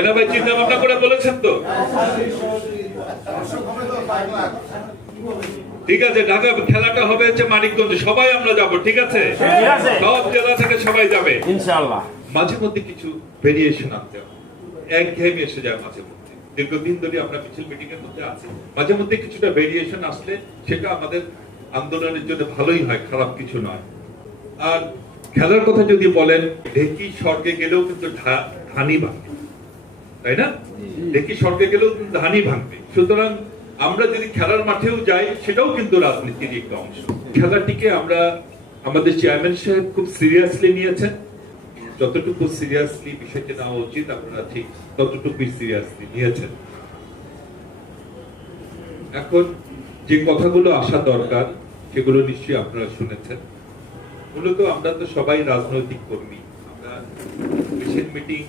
জেনা ভাই চিন্তা ভাবনা করে বলেছেন তো? ঠিক আছে, ঢাকা খেলাটা হবে হচ্ছে মানিকগঞ্জে, সবাই আমরা যাব, ঠিক আছে? সব জেলা থেকে সবাই যাবে ইনশাআল্লাহ। মাঝে মধ্যে কিছু ভেরিয়েশন আনতে হবে, একঘেয়েমি এসে যায় মাঝে মধ্যে। দীর্ঘদিন ধরে আমরা মিছিল মিটিং এর মধ্যে আছি, মাঝে মধ্যে কিছুটা ভেরিয়েশন আসলে সেটা আমাদের আন্দোলনের জন্য ভালোই হয়, খারাপ কিছু নয়। আর খেলার কথা যদি বলেন, ঢেকি স্বর্গে গেলেও কিন্তু ধানই ভাঙবে, তাই না? ঢেকি স্বর্গে গেলেও কিন্তু ধানই ভাঙবে। সুতরাং আমরা যদি খেলার মাঠেও যাই, সেটাও কিন্তু রাজনীতির একটা অংশ। খেলাটিকে আমরা, আমাদের চেয়ারম্যান সাহেব খুব সিরিয়াসলি নিয়েছেন। যতটুকু সিরিয়াসলি বিষয়টি নেওয়া উচিত আপনারা ঠিক ততটুকুই সিরিয়াসলি নিয়েছেন। এখন যে কথাগুলো আসা দরকার সেগুলো নিশ্চয়ই আপনারা শুনেছেন। মূলত আমরা তো সবাই রাজনৈতিক কর্মী, আমরা মিছিল মিটিং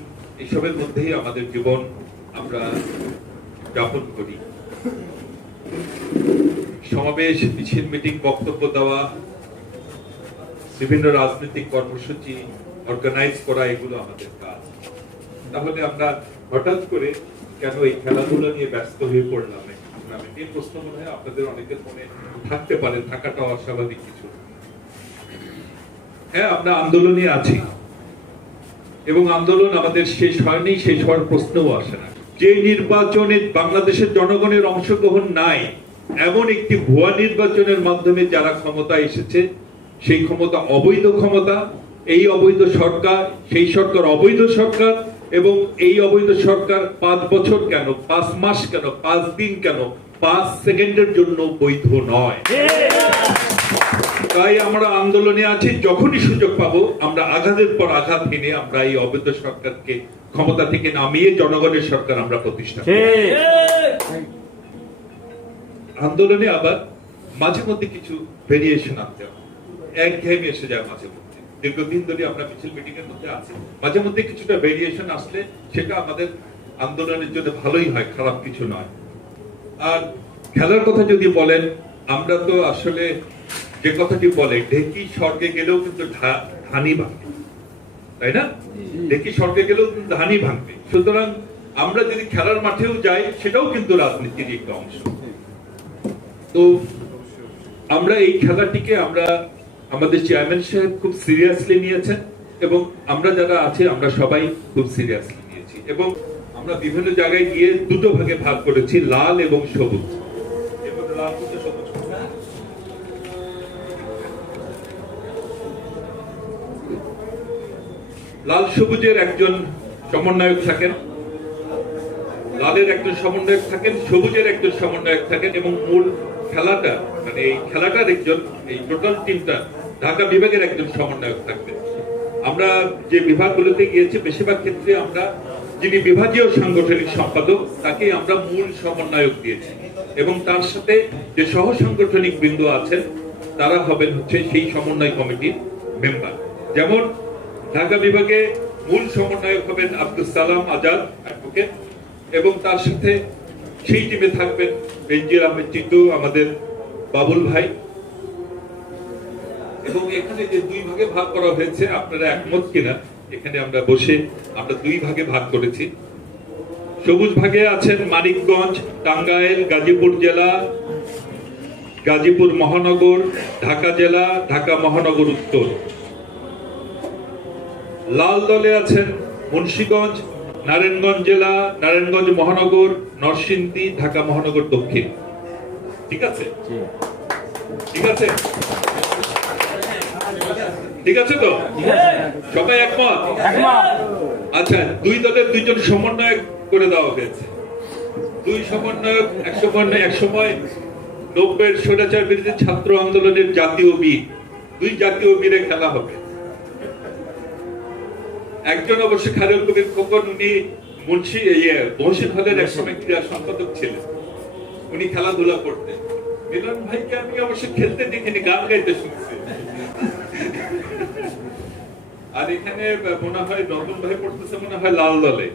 এসবের মধ্যেই আমাদের জীবন আমরা যাপন করি। সমাবেশ, মিছিল মিটিং, বক্তব্য দেওয়া, বিভিন্ন রাজনৈতিক কর্মসূচি অর্গানাইজ করা, এগুলো আমাদের কাজ। তাহলে আমরা হঠাৎ করে কেন এই খেলাধুলা নিয়ে ব্যস্ত হয়ে পড়লাম? এই প্রশ্ন মনে হয় আপনাদের অনেকের মনে থাকতে পারে, থাকাটা অস্বাভাবিক কিছু। হ্যাঁ, আমরা আন্দোলনে আছি এবং আন্দোলন আমাদের শেষ হয়নি, শেষ হওয়ার প্রশ্নও আসে না। যে নির্বাচনে বাংলাদেশের জনগণের অংশগ্রহণ নাই, এমন একটি ভুয়া নির্বাচনের মাধ্যমে যারা ক্ষমতা এসেছে, সেই ক্ষমতা অবৈধ ক্ষমতা। এই অবৈধ সরকার, সেই সরকার অবৈধ সরকার, এবং এই অবৈধ সরকার 5 বছর কেন, 5 মাস কেন, 5 দিন কেন, 5 সেকেন্ডের জন্য বৈধ নয়। তাই আমরা আন্দোলনে আছি। যখনই সুযোগ পাবো আমরা আঘাতের পর আঘাত হেনে আমরা এই অবৈধ সরকারকে ক্ষমতা থেকে নামিয়ে জনগণের সরকার আমরা প্রতিষ্ঠা করব। আন্দোলনে আবার মাঝে মধ্যে কিছু ভেরিয়েশন আনতে হবে, একঘেয়েমি এসে যায় মাঝে মধ্যে। দীর্ঘদিন ধরে আমরা মিছিল মিটিং এর মধ্যে আছি, মাঝে মধ্যে কিছুটা ভেরিয়েশন আসলে সেটা আমাদের আন্দোলনের জন্য ভালোই হয়, খারাপ কিছু নয়। আর খেলার কথা যদি বলেন, আমরা তো আসলে যে কথাটি বলে, ঢেকি স্বর্গে গেলেও কিন্তু ধানই ভাঙবে, তাই না? ঢেকি স্বর্গে গেলেও কিন্তু ধানই ভাঙবে। সুতরাং আমরা যদি খেলার মাঠেও যাই, সেটাও কিন্তু রাজনীতির একটা অংশ। তো আমরা এই খেলাটিকে আমরা, আমাদের চেয়ারম্যান সাহেব খুব সিরিয়াসলি নিয়েছেন এবং আমরা যারা আছি আমরা সবাই খুব সিরিয়াসলি নিয়েছি। এবং আমরা বিভিন্ন জায়গায় গিয়ে দুটো ভাগে ভাগ করেছি, লাল এবং সবুজ। লাল সবুজের একজন সমন্বয়ক থাকেন, লালের একজন সমন্বয়ক থাকেন, সবুজের একজন সমন্বয়ক থাকেন, এবং মূল খেলাটা, মানে এই খেলাটার একজন, এই টোটাল টিমটা ঢাকা বিভাগের একজন সমন্বয়ক থাকবেন। আমরা যে বিভাগগুলোতে গিয়েছি, বেশিরভাগ ক্ষেত্রে আমরা যিনি বিভাগীয় সাংগঠনিক সম্পাদক তাকেই আমরা মূল সমন্বয়ক দিয়েছি, এবং তার সাথে যে সহ সাংগঠনিক বৃন্দ আছেন তারা হবেন হচ্ছে সেই সমন্বয় কমিটির মেম্বার। যেমন ঢাকা বিভাগে মূল সমন্বয়ক হবেন আব্দুল সালাম আজাদ অ্যাডভোকেট, এবং তার সাথে সেই টিমে থাকবেন বেনজির আহমেদ চিতু, আমাদের বাবুল ভাই। এবং এখানে যে 2 ভাগে ভাগ করা হয়েছে, আপনারা একমত কিনা এখানে আমরা বসে আমরা 2 ভাগে ভাগ করেছি। সবুজ ভাগে আছেন মানিকগঞ্জ, টাঙ্গাইল, গাজীপুর জেলা, গাজীপুর মহানগর, ঢাকা জেলা, ঢাকা মহানগর উত্তর। লাল দলে আছেন মুন্সিগঞ্জ, নারায়ণগঞ্জ জেলা, নারায়ণগঞ্জ মহানগর, নরসিংদী, ঢাকা মহানগর দক্ষিণ। ঠিক আছে? ঠিক আছে? ঠিক আছে তো? সবাই একমত? আচ্ছা, 2 দলের 2 জন সমন্বয়ক করে দেওয়া হয়েছে। 2 সমন্বয়ক, এক সময় 90-এর স্বৈরাচার বিরোধী ছাত্র আন্দোলনের জাতীয় বীর, 2 জাতীয় বীরে খেলা হবে। একজন অবশ্য খায়রুল কবির খোকন, উনি মহসিন হলের একসময় ক্রীড়া সম্পাদক ছিলেন, উনি খেলাধুলা করতেন। মিলন ভাইকে আমি অবশ্য খেলতে দেখিনি, গান গাইতে শুনছি। আর এখানে মনে হয় রতন ভাই পড়তেছে মনে হয় লাল দলে।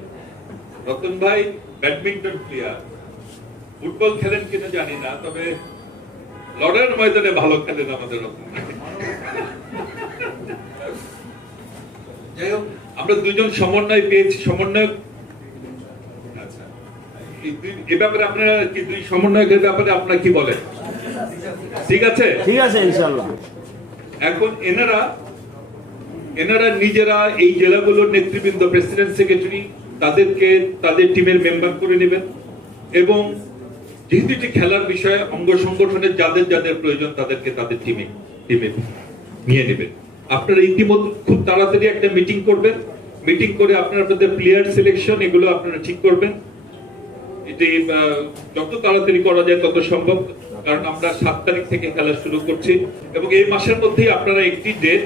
রতন ভাই ব্যাডমিন্টন প্লেয়ার, ফুটবল খেলেন কিনা জানি না, তবে লড়াইয়ের ময়দানে ভালো খেলেন আমাদের রতন ভাই। যাই হোক, আমরা 2 জন সমন্বয় পেয়েছি, সমন্বয়ক এ ব্যাপারে আপনারা কি দুই সমন্বয়কের ব্যাপারে আপনারা কি বলেন? ঠিক আছে, ঠিক আছে ইনশাআল্লাহ। এখন এনারা নিজেরা এই জেলাগুলোর নেতৃবৃন্দ, প্রেসিডেন্ট, সেক্রেটারি, তাদেরকে তাদের টিমের মেম্বার করে নেবেন এবং যেহেতু যে খেলার বিষয়ে অঙ্গ সংগঠনের যাদের যাদের প্রয়োজন তাদেরকে তাদের টিমে নিয়ে নেবেন। আপনারা ইতিমধ্যে খুব তাড়াতাড়ি একটা মিটিং করবেন, মিটিং করে আপনারা আপনাদের প্লেয়ার সিলেকশন এগুলো আপনারা ঠিক করবেন। এটি যত তাড়াতাড়ি করা যায় তত সম্ভব, কারণ আমরা 7 তারিখ থেকে খেলা শুরু করছি এবং এই মাসের মধ্যেই আপনারা একটি ডেট,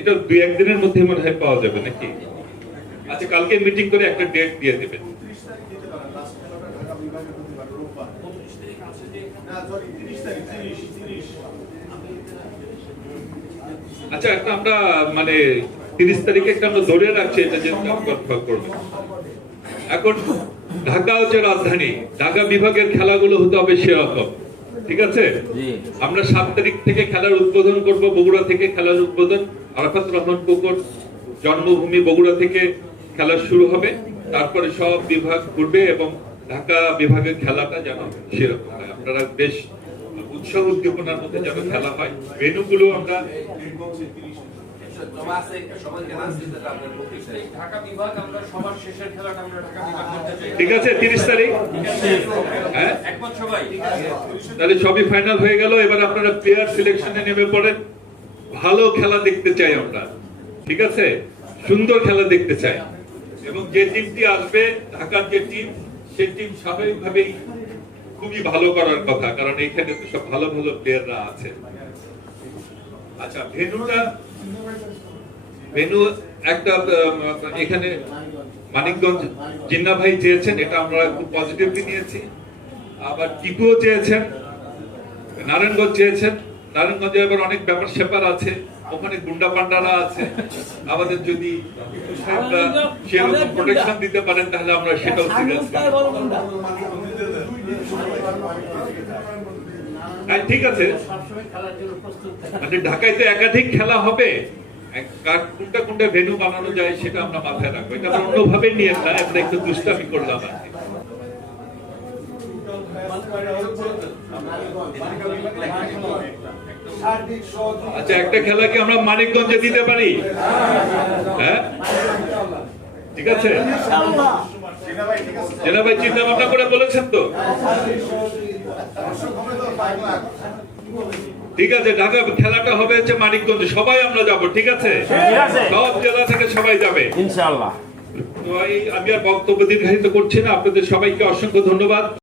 এটা 2-1 দিনের মধ্যে মনে হয় পাওয়া যাবে নাকি? আচ্ছা, কালকে মিটিং করে একটা ডেট দিয়ে দেবেন। আচ্ছা, একটা আমরা মানে 30 তারিখে একটা আমরা ধরে রাখছি, এটা যে কনফার্ম করবো। এখন ঢাকা হচ্ছে রাজধানী, ঢাকা বিভাগের খেলাগুলো হতে হবে সেরকম, ঠিক আছে? আমরা 7 তারিখ থেকে খেলার উদ্বোধন করব, বগুড়া থেকে খেলার উদ্বোধন, আরাফাত রহমান পুকুর জন্মভূমি বগুড়া থেকে খেলা শুরু হবে, তারপরে সব বিভাগ ঘুরবে এবং ঢাকা বিভাগের খেলাটা যেন সেরকম হয়। আপনারা বেশ উৎসাহ উদ্দীপনার মধ্যে যেন খেলা হয়। ভেন্যুগুলো আমরা ঠিক আছে 30 তারিখ, হ্যাঁ তাহলে সবই ফাইনাল হয়ে গেল। এবার আপনারা প্লেয়ার সিলেকশনে নেমে পড়েন। ভালো খেলা দেখতে চাই আমরা, ঠিক আছে? সুন্দর খেলা দেখতে চাই এবং যে টিমটি আসবে, ঢাকার যে টিম, সেই টিম স্বাভাবিকভাবেই খুবই ভালো করার কথা, কারণ এখানে তো সব ভালো ভালো প্লেয়াররা আছে। আচ্ছা, ভেন্যু একটা এখানে মানিকগঞ্জ জিন্না ভাই চেয়েছেন, এটা আমরা খুব পজিটিভলি নিয়েছি। আবার টিপুও চেয়েছেন, নারায়ণগঞ্জ চেয়েছেন। নারায়ণগঞ্জে এবার অনেক ব্যাপার স্যাপার আছে, ওখানে গুন্ডা পান্ডারা আছে। আমাদের যদি সেরকম প্রোটেকশন দিতে পারেন তাহলে আমরা সেটাও ঠিক আছে। মানে ঢাকায় তো একাধিক খেলা হবে, কোনটা কোনটা ভেন্যু বানানো যায় সেটা আমরা মাথায় রাখবো। এটা অন্যভাবে নিয়ে না, আমরা একটু দুষ্টামি করলাম আর কি। আচ্ছা, একটা খেলা কি আমরা মানিকগঞ্জে দিতে পারি? হ্যাঁ, ঠিক আছে। জেনা ভাই চিন্তা ভাবনা করে বলেছেন তো? ঠিক আছে, ঢাকা খেলাটা হবে হচ্ছে মানিকগঞ্জে, সবাই আমরা যাব, ঠিক আছে? সব জেলা থেকে সবাই যাবে ইনশাআল্লাহ। তো আমি আর বক্তব্য দীর্ঘায়িত করছি না, আপনাদের সবাইকে অসংখ্য ধন্যবাদ।